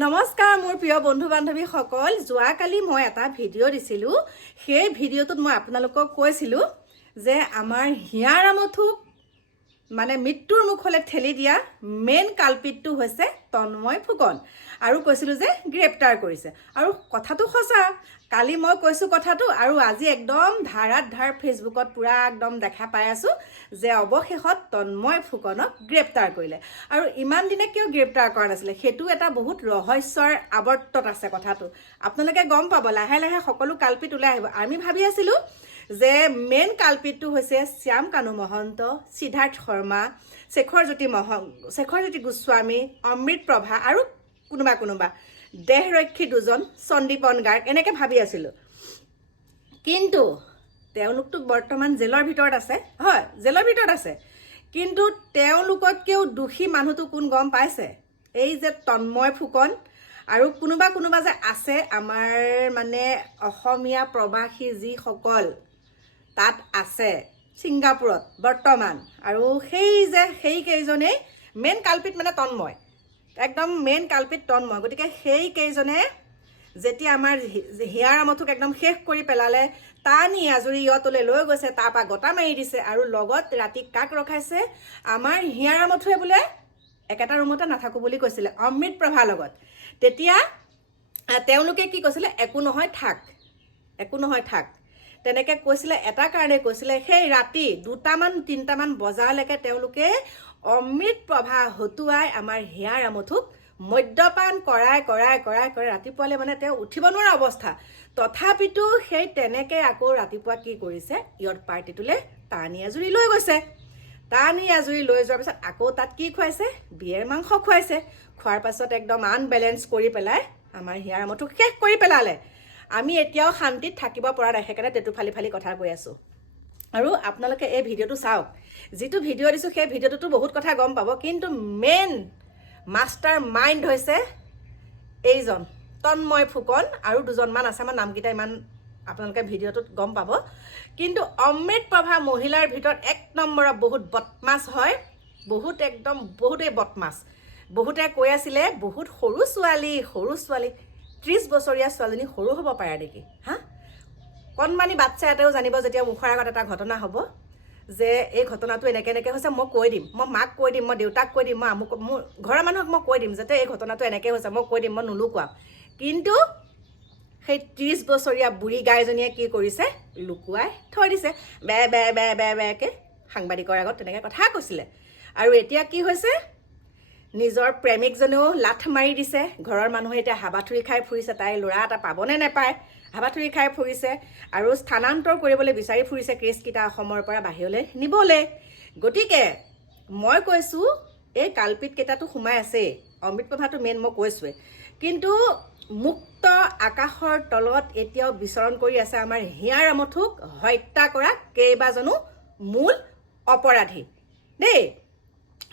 নমস্কাৰ মোৰ প্ৰিয় বন্ধু বান্ধৱীসকল যোৱাকালি মই এটা ভিডিঅ' দিছিলোঁ সেই ভিডিঅ'টোত মই আপোনালোকক কৈছিলোঁ যে আমাৰ হিয়া ৰামথুক মানে মৃত্যুৰ মুখলৈ ঠেলি দিয়া মেইন কালপিটটো হৈছে তন্ময় ফুকন আৰু কৈছিলোঁ যে গ্ৰেপ্তাৰ কৰিছে আৰু কথাটো সঁচা কালি মই কৈছোঁ কথাটো আৰু আজি একদম ধাৰাধাৰ ফেচবুকত পুৰা একদম দেখা পাই আছোঁ যে অৱশেষত তন্ময় ফুকনক গ্ৰেপ্তাৰ কৰিলে আৰু ইমান দিনে কিয় গ্ৰেপ্তাৰ কৰা নাছিলে সেইটো এটা বহুত ৰহস্যৰ আৱৰ্তত আছে কথাটো আপোনালোকে গম পাব লাহে লাহে সকলো কালপিট ওলাই আহিব আমি ভাবি আছিলোঁ যে মেইন কালপিটটো হৈছে শ্যাম কানু মহন্ত সিদ্ধাৰ্থ শৰ্মা শেখৰ জ্যোতি গোস্বামী অমৃত প্ৰভা আৰু কোনোবা দেহৰক্ষী দুজন সন্দীপন গাৰ্গ এনেকৈ ভাবি আছিলোঁ কিন্তু তেওঁলোকতো বৰ্তমান জেলৰ ভিতৰত আছে হয় জেলৰ ভিতৰত আছে কিন্তু তেওঁলোকতকৈও দোষী মানুহটো কোন গম পাইছে এই যে তন্ময় ফুকন আৰু কোনোবা যে আছে আমাৰ মানে অসমীয়া প্ৰবাসী যিসকল তাত আছে ছিংগাপুৰত বৰ্তমান আৰু সেই কেইজনেই মেইন কালপিট মানে তন্ময় একদম মেইন কালপিট তন্ময় গতিকে সেই কেইজনে যেতিয়া আমাৰ হিয়া ৰামথুক একদম শেষ কৰি পেলালে টানি আজৰি ইয়তলৈ লৈ গৈছে তাৰপৰা গটা মাৰি দিছে আৰু লগত ৰাতি কাক ৰখাইছে আমাৰ হিয়া ৰামথুৱে বোলে একেটা ৰুমতে নাথাকোঁ বুলি কৈছিলে অমৃত প্ৰভাৰ লগত তেতিয়া তেওঁলোকে কি কৈছিলে একো নহয় থাক তেনেকৈ কৈছিলে এটা কাৰণে কৈছিলে সেই ৰাতি 2-3মান বজালৈকে তেওঁলোকে অমৃত প্ৰভা হতুৱাই আমাৰ হিয়া ৰামথুক মদ্যপান কৰাই ৰাতিপুৱালৈ মানে তেওঁ উঠিব নোৱাৰা অৱস্থা তথাপিতো সেই তেনেকৈ আকৌ ৰাতিপুৱা কি কৰিছে ইয়ত পাৰ্টিটোলৈ টানি আজুৰি লৈ গৈছে টানি আজুৰি লৈ যোৱাৰ পিছত আকৌ তাত কি খুৱাইছে বিয়েৰ মাংস খুৱাইছে খোৱাৰ পাছত একদম আনবেলেঞ্চ কৰি পেলাই আমাৰ হিয়া ৰামথুক শেষ কৰি পেলালে আমি এতিয়াও শান্তিত থাকিব পৰা নাই সেইকাৰণে তেটো ফালি কথা কৈ আছোঁ আৰু আপোনালোকে এই ভিডিঅ'টো চাওক যিটো ভিডিঅ' দিছোঁ সেই ভিডিঅ'টোতো বহুত কথা গম পাব কিন্তু মেইন মাষ্টাৰ মাইণ্ড হৈছে এইজন তন্ময় ফুকন আৰু দুজনমান আছে আমাৰ নামকেইটা ইমান আপোনালোকে ভিডিঅ'টোত গম পাব কিন্তু অমৃত প্ৰভা মহিলাৰ ভিতৰত 1 নম্বৰৰ বহুত বদমাছ হয় বহুতেই বদমাছ বহুতে কৈ আছিলে বহুত সৰু ছোৱালী 30 বছৰীয়া ছোৱালীজনী সৰু হ'ব পাৰে নেকি হা কণমানি বাচ্চা এটাও জানিব যেতিয়া মুখৰ আগত এটা ঘটনা হ'ব যে এই ঘটনাটো এনেকৈ হৈছে মই কৈ দিম মই মাক কৈ দিম মই দেউতাক কৈ দিম মই মোৰ ঘৰৰ মানুহক মই কৈ দিম যাতে এই ঘটনাটো এনেকৈ হৈছে মই কৈ দিম মই নুলুকুৱাম কিন্তু সেই 30 বছৰীয়া বুঢ়ী গাইজনীয়ে কি কৰিছে লুকুৱাই থৈ দিছে বেকৈ সাংবাদিকৰ আগত তেনেকৈ কথা কৈছিলে আৰু এতিয়া কি হৈছে নিজৰ প্ৰেমিকজনেও লাথ মাৰি দিছে ঘৰৰ মানুহে এতিয়া হাবাথুৰি খাই ফুৰিছে তাই ল'ৰা এটা পাবনে নাপায় হাবাথুৰি খাই ফুৰিছে আৰু স্থানান্তৰ কৰিবলৈ বিচাৰি ফুৰিছে কেছকেইটা অসমৰ পৰা বাহিৰলৈ নিবলৈ গতিকে মই কৈছোঁ এই কালপিতকেইটাতো সোমাই আছেই অমৃত প্ৰভাটো মেইন মই কৈছোঁৱে কিন্তু মুক্ত আকাশৰ তলত এতিয়াও বিচৰণ কৰি আছে আমাৰ হিয়া ৰামথুক হত্যা কৰা কেইবাজনো মূল অপৰাধী দেই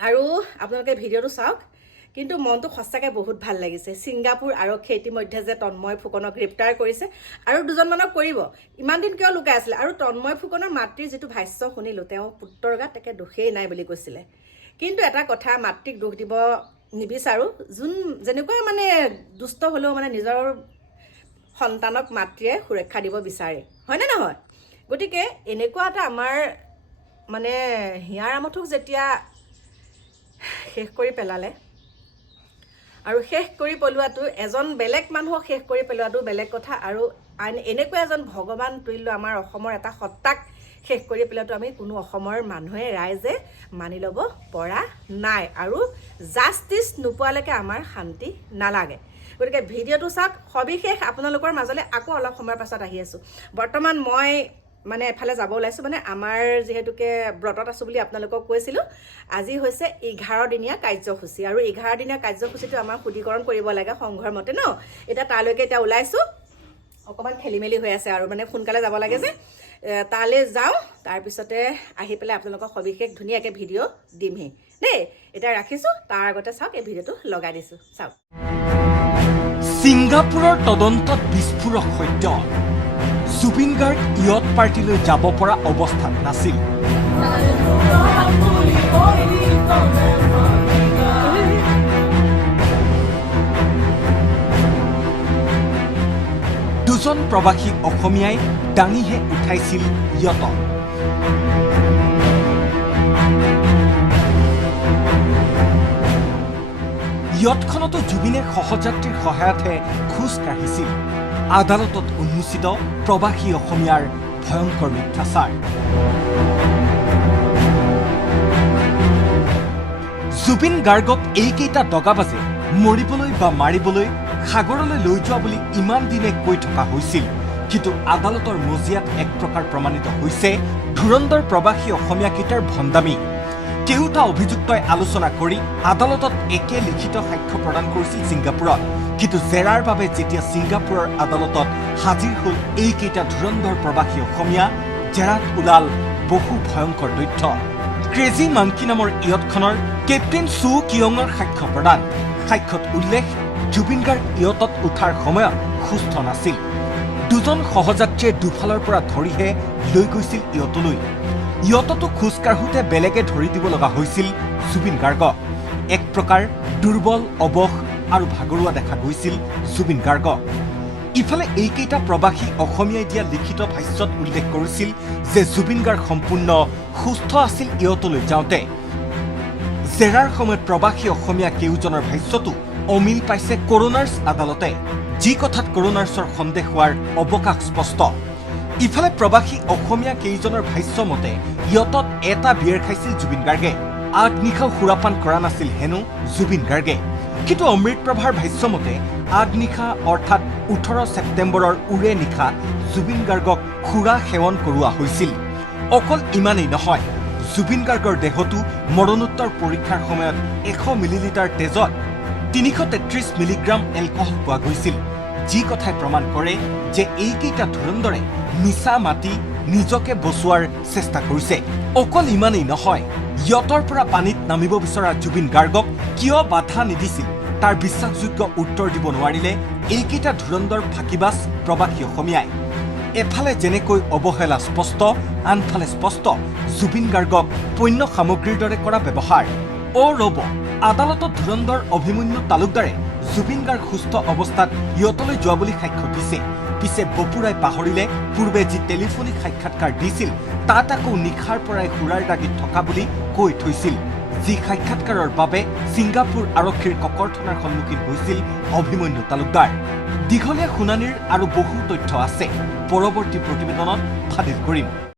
আৰু আপোনালোকে ভিডিঅ'টো চাওক কিন্তু মনটো সঁচাকৈ বহুত ভাল লাগিছে ছিংগাপুৰ আৰক্ষীয়ে ইতিমধ্যে যে তন্ময় ফুকনক গ্ৰেপ্তাৰ কৰিছে আৰু দুজনমানক কৰিব ইমান দিন কিয় লুকাই আছিলে আৰু তন্ময় ফুকনৰ মাতৃৰ যিটো ভাষ্য শুনিলোঁ তেওঁ পুত্ৰৰ গাত তাকে দোষেই নাই বুলি কৈছিলে কিন্তু এটা কথা মাতৃক দোষ দিব নিবিচাৰোঁ যেনেকুৱা মানে দুষ্ট হ'লেও মানে নিজৰ সন্তানক মাতৃয়ে সুৰক্ষা দিব বিচাৰে হয়নে নহয় গতিকে এনেকুৱা এটা আমাৰ মানে হিয়া ৰামথুক যেতিয়া শেষ কৰি পেলালে আৰু শেষ কৰি পেলোৱাটো এজন বেলেগ মানুহক শেষ কৰি পেলোৱাটো বেলেগ কথা আৰু আন এনেকুৱা এজন ভগৱান তুল্য আমাৰ অসমৰ এটা সত্তাক শেষ কৰি পেলোৱাটো আমি কোনো অসমৰ মানুহে ৰাইজে মানি ল'ব পৰা নাই আৰু জাষ্টিচ নোপোৱালৈকে আমাৰ শান্তি নালাগে গতিকে ভিডিঅ'টো চাওক সবিশেষ আপোনালোকৰ মাজলৈ আকৌ অলপ সময়ৰ পাছত আহি আছোঁ বৰ্তমান মই মানে এফালে যাব ওলাইছোঁ মানে আমাৰ যিহেতুকে ব্ৰতত আছোঁ বুলি আপোনালোকক কৈছিলোঁ আজি হৈছে 11 দিনীয়া কাৰ্যসূচী আৰু 11 দিনীয়া কাৰ্যসূচীটো আমাৰ শুদ্ধিকৰণ কৰিব লাগে সংঘৰ মতে ন এতিয়া তালৈকে এতিয়া ওলাইছোঁ অকণমান খেলিমেলি হৈ আছে আৰু মানে সোনকালে যাব লাগে যে তালৈ যাওঁ তাৰপিছতে আহি পেলাই আপোনালোকক সবিশেষ ধুনীয়াকৈ ভিডিঅ' দিমহি দেই এতিয়া ৰাখিছোঁ তাৰ আগতে চাওক এই ভিডিঅ'টো লগাই দিছোঁ চাওক ছিংগাপুৰৰ তদন্তত বিস্ফোৰক সত্য জুবিন গাৰ্গ ইয়ত পাৰ্টিলৈ যাব পৰা অৱস্থাত নাছিল দুজন প্ৰবাসী অসমীয়াই দাঙিহে উঠাইছিল ইয়তক। ইয়তখনতো জুবিনে সহযাত্ৰীৰ সহায়তহে খোজ কাঢ়িছিল। আদালতত উন্মোচিত প্ৰবাসী অসমীয়াৰ ভয়ংকৰ মিথ্যাচাৰ। জুবিন গাৰ্গক এইকেইটা দগাবাজে মৰিবলৈ বা মাৰিবলৈ সাগৰলৈ লৈ যোৱা বুলি ইমান দিনে কৈ থকা হৈছিল, কিন্তু আদালতৰ মজিয়াত এক প্ৰকাৰ প্ৰমাণিত হৈছে ধুৰন্ধৰ প্ৰবাসী অসমীয়াকেইটাৰ ভণ্ডামী। কেউটা অভিযুক্তই আলোচনা কৰি আদালতত একে লিখিত সাক্ষ্য প্ৰদান কৰিছিল ছিংগাপুৰত, কিন্তু জেৰাৰ বাবে যেতিয়া ছিংগাপুৰৰ আদালতত হাজিৰ হ'ল এইকেইটা ধুৰন্ধৰ প্ৰবাসী অসমীয়া, জেৰাত ওলাল বহু ভয়ংকৰ তথ্য। ক্ৰেজি মাংকি নামৰ ইয়তখনৰ কেপ্টেইন চু কিয়ঙৰ সাক্ষ্য প্ৰদান। সাক্ষ্যত উল্লেখ, জুবিন গাৰ্গ ইয়তত উঠাৰ সময়ত সুস্থ নাছিল। দুজন সহযাত্ৰীয়ে দুফালৰ পৰা ধৰিহে লৈ গৈছিল ইয়তলৈ। ইয়ততো খোজ কাঢ়োতে বেলেগে ধৰি দিব লগা হৈছিল জুবিন গাৰ্গক। এক প্ৰকাৰ দুৰ্বল, অৱশ আৰু ভাগৰুৱা দেখা গৈছিল জুবিন গাৰ্গক। ইফালে এইকেইটা প্ৰবাসী অসমীয়াই দিয়া লিখিত ভাষ্যত উল্লেখ কৰিছিল যে জুবিন গাৰ্গ সম্পূৰ্ণ সুস্থ আছিল ইয়তলৈ যাওঁতে। জেৰাৰ সময়ত প্ৰবাসী অসমীয়া কেউজনৰ ভাষ্যতো অমিল পাইছে কৰোনাৰ্ছ আদালতে, যি কথাত কৰোনাৰ্ছৰ সন্দেহ হোৱাৰ অৱকাশ স্পষ্ট। ইফালে প্ৰবাসী অসমীয়া কেইজনৰ ভাষ্য মতে ইয়তত এটা বিয়েৰ খাইছিল জুবিন গাৰ্গে। আগনিশাও সুৰাপান কৰা নাছিল হেনো জুবিন গাৰ্গে। কিন্তু অমৃতপ্ৰভাৰ ভাষ্য মতে আগনিশা অৰ্থাৎ 18 ছেপ্টেম্বৰৰ উৰে নিশা জুবিন গাৰ্গক সুৰা সেৱন কৰোৱা হৈছিল। অকল ইমানেই নহয়, জুবিন গাৰ্গৰ দেহতো মৰণোত্তৰ পৰীক্ষাৰ সময়ত 100 মিলিলিটাৰ তেজত 333 মিলিগ্ৰাম এলকহল পোৱা গৈছিল, যি কথাই প্ৰমাণ কৰে যে এইকেইটা ধুৰন্ধৰে মিছা মাতি নিজকে বচোৱাৰ চেষ্টা কৰিছে। অকল ইমানেই নহয়, ইয়তৰ পৰা পানীত নামিব বিচৰা জুবিন গাৰ্গক কিয় বাধা নিদিছিল তাৰ বিশ্বাসযোগ্য উত্তৰ দিব নোৱাৰিলে এইকেইটা ধুৰন্ধৰ ফাঁকিবাজ প্ৰবাসী অসমীয়াই। এফালে যেনেকৈ অৱহেলা স্পষ্ট, আনফালে স্পষ্ট জুবিন গাৰ্গক পণ্য সামগ্ৰীৰ দৰে কৰা ব্যৱহাৰ। ৰ'ব, আদালতত ধুৰন্ধৰ অভিমন্যু তালুকদাৰে জুবিন গাৰ্গ সুস্থ অৱস্থাত ইয়তলৈ যোৱা বুলি সাক্ষ্য দিছে। পিছে বপুৰাই পাহৰিলে পূৰ্বে যি টেলিফোনিক সাক্ষাৎকাৰ দিছিল তাত আকৌ নিশাৰ পৰাই সুৰাৰ দাগীত থকা বুলি কৈ থৈছিল, যি সাক্ষাৎকাৰৰ বাবে ছিংগাপুৰ আৰক্ষীৰ ককৰ্থনাৰ সন্মুখীন হৈছিল অভিমন্যু তালুকদাৰ। দীঘলীয়া শুনানিৰ আৰু বহু তথ্য আছে, পৰৱৰ্তী প্ৰতিবেদনত ফাদিল কৰিম।